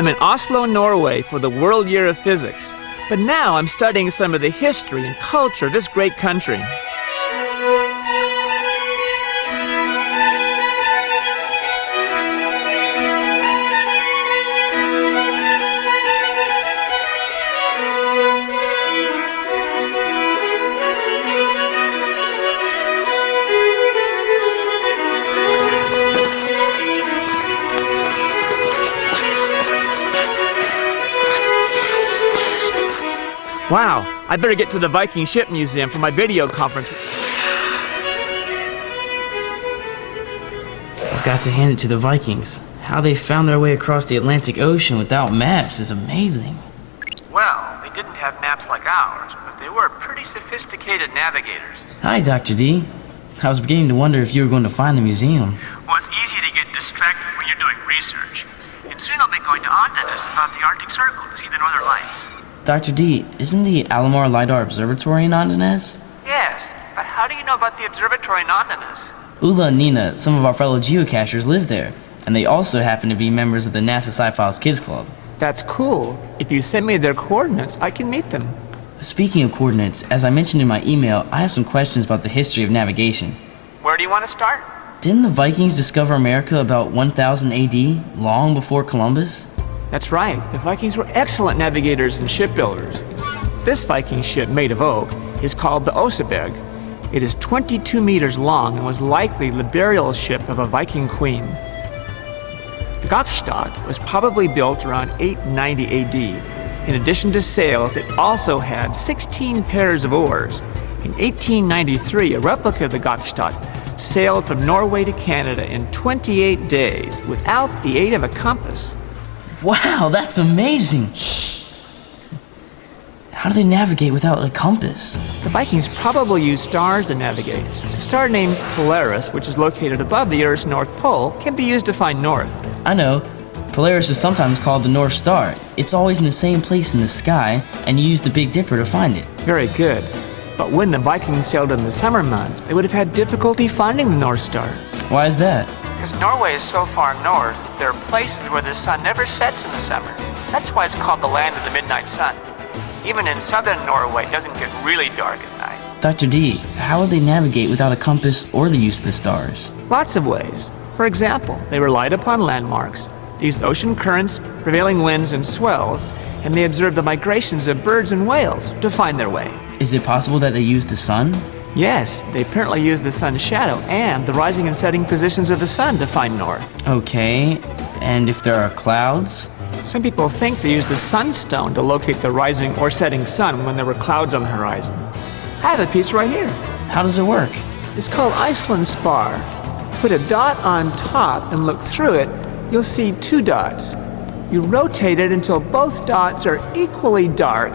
I'm in Oslo, Norway for the World Year of Physics, but now I'm studying some of the history and culture of this great country. Wow, I better get to the Viking Ship Museum for my video conference. I've got to hand it to the Vikings. How they found their way across the Atlantic Ocean without maps is amazing. Well, they didn't have maps like ours, but they were pretty sophisticated navigators. Hi, Dr. D. I was beginning to wonder if you were going to find the museum. Well, it's easy to get distracted when you're doing research. And soon I'll be going to Andenes about the Arctic Circle to see the Northern Lights. Dr. D, isn't the Alomar LiDAR Observatory in Andenes? Yes, but how do you know about the observatory in Andenes? Ula and Nina, some of our fellow geocachers, live there, and they also happen to be members of the SCI Files Kids Club. That's cool. If you send me their coordinates, I can meet them. Speaking of coordinates, as I mentioned in my email, I have some questions about the history of navigation. Where do you want to start? Didn't the Vikings discover America about 1000 AD, long before Columbus? That's right. The Vikings were excellent navigators and shipbuilders. This Viking ship, made of oak, is called the Oseberg. It is 22 meters long and was likely the burial ship of a Viking queen. The Gokstad was probably built around 890 AD. In addition to sails, it also had 16 pairs of oars. In 1893, a replica of the Gokstad sailed from Norway to Canada in 28 days without the aid of a compass. Wow, that's amazing! How do they navigate without a compass? The Vikings probably used stars to navigate. A star named Polaris, which is located above the Earth's North Pole, can be used to find north. I know. Polaris is sometimes called the North Star. It's always in the same place in the sky, and you use the Big Dipper to find it. Very good. But when the Vikings sailed in the summer months, they would have had difficulty finding the North Star. Why is that? Because Norway is so far north, there are places where the sun never sets in the summer. That's why it's called the land of the midnight sun. Even in southern Norway, it doesn't get really dark at night. Dr. D, how would they navigate without a compass or the use of the stars? Lots of ways. For example, they relied upon landmarks. They used ocean currents, prevailing winds, and swells, and they observed the migrations of birds and whales to find their way. Is it possible that they used the sun? Yes, they apparently used the sun's shadow and the rising and setting positions of the sun to find north. Okay, and if there are clouds? Some people think they used a sunstone to locate the rising or setting sun when there were clouds on the horizon. I have a piece right here. How does it work? It's called Iceland spar. Put a dot on top and look through it, you'll see two dots. You rotate it until both dots are equally dark,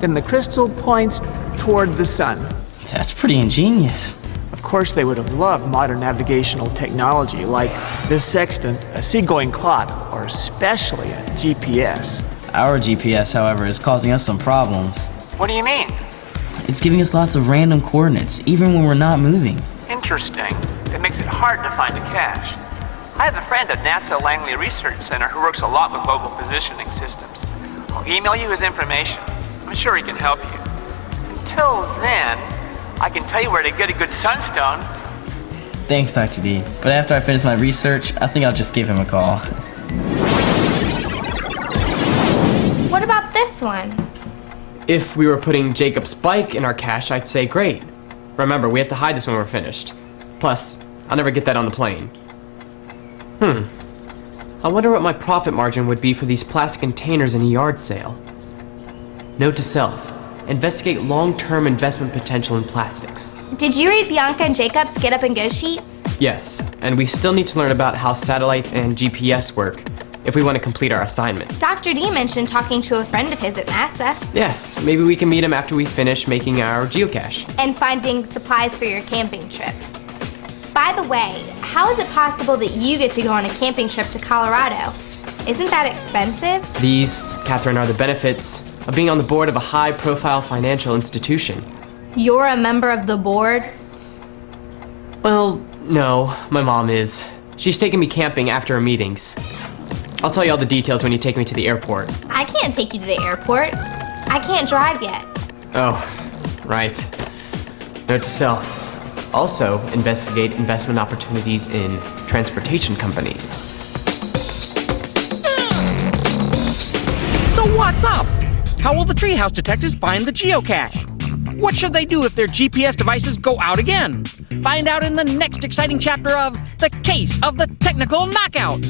then the crystal points toward the sun. That's pretty ingenious. Of course, they would have loved modern navigational technology like this sextant, a seagoing clock, or especially a GPS. Our GPS, however, is causing us some problems. What do you mean? It's giving us lots of random coordinates, even when we're not moving. Interesting. It makes it hard to find a cache. I have a friend at NASA Langley Research Center who works a lot with global positioning systems. I'll email you his information. I'm sure he can help you. Until then, I can tell you where to get a good sunstone. Thanks, Dr. D. But after I finish my research, I think I'll just give him a call. What about this one? If we were putting Jacob's bike in our cache, I'd say great. Remember, we have to hide this when we're finished. Plus, I'll never get that on the plane. I wonder what my profit margin would be for these plastic containers in a yard sale. Note to self. Investigate long-term investment potential in plastics. Did you read Bianca and Jacob's Get Up and Go sheet? Yes, and we still need to learn about how satellites and GPS work if we want to complete our assignment. Dr. D mentioned talking to a friend of his at NASA. Yes, maybe we can meet him after we finish making our geocache. And finding supplies for your camping trip. By the way, how is it possible that you get to go on a camping trip to Colorado? Isn't that expensive? These, Catherine, are the benefits of being on the board of a high-profile financial institution. You're a member of the board? Well, no, my mom is. She's taking me camping after our meetings. I'll tell you all the details when you take me to the airport. I can't take you to the airport. I can't drive yet. Oh, right. Note to self. Also, investigate investment opportunities in transportation companies. So what's up? How will the treehouse detectives find the geocache? What should they do if their GPS devices go out again? Find out in the next exciting chapter of The Case of the Technical Knockout.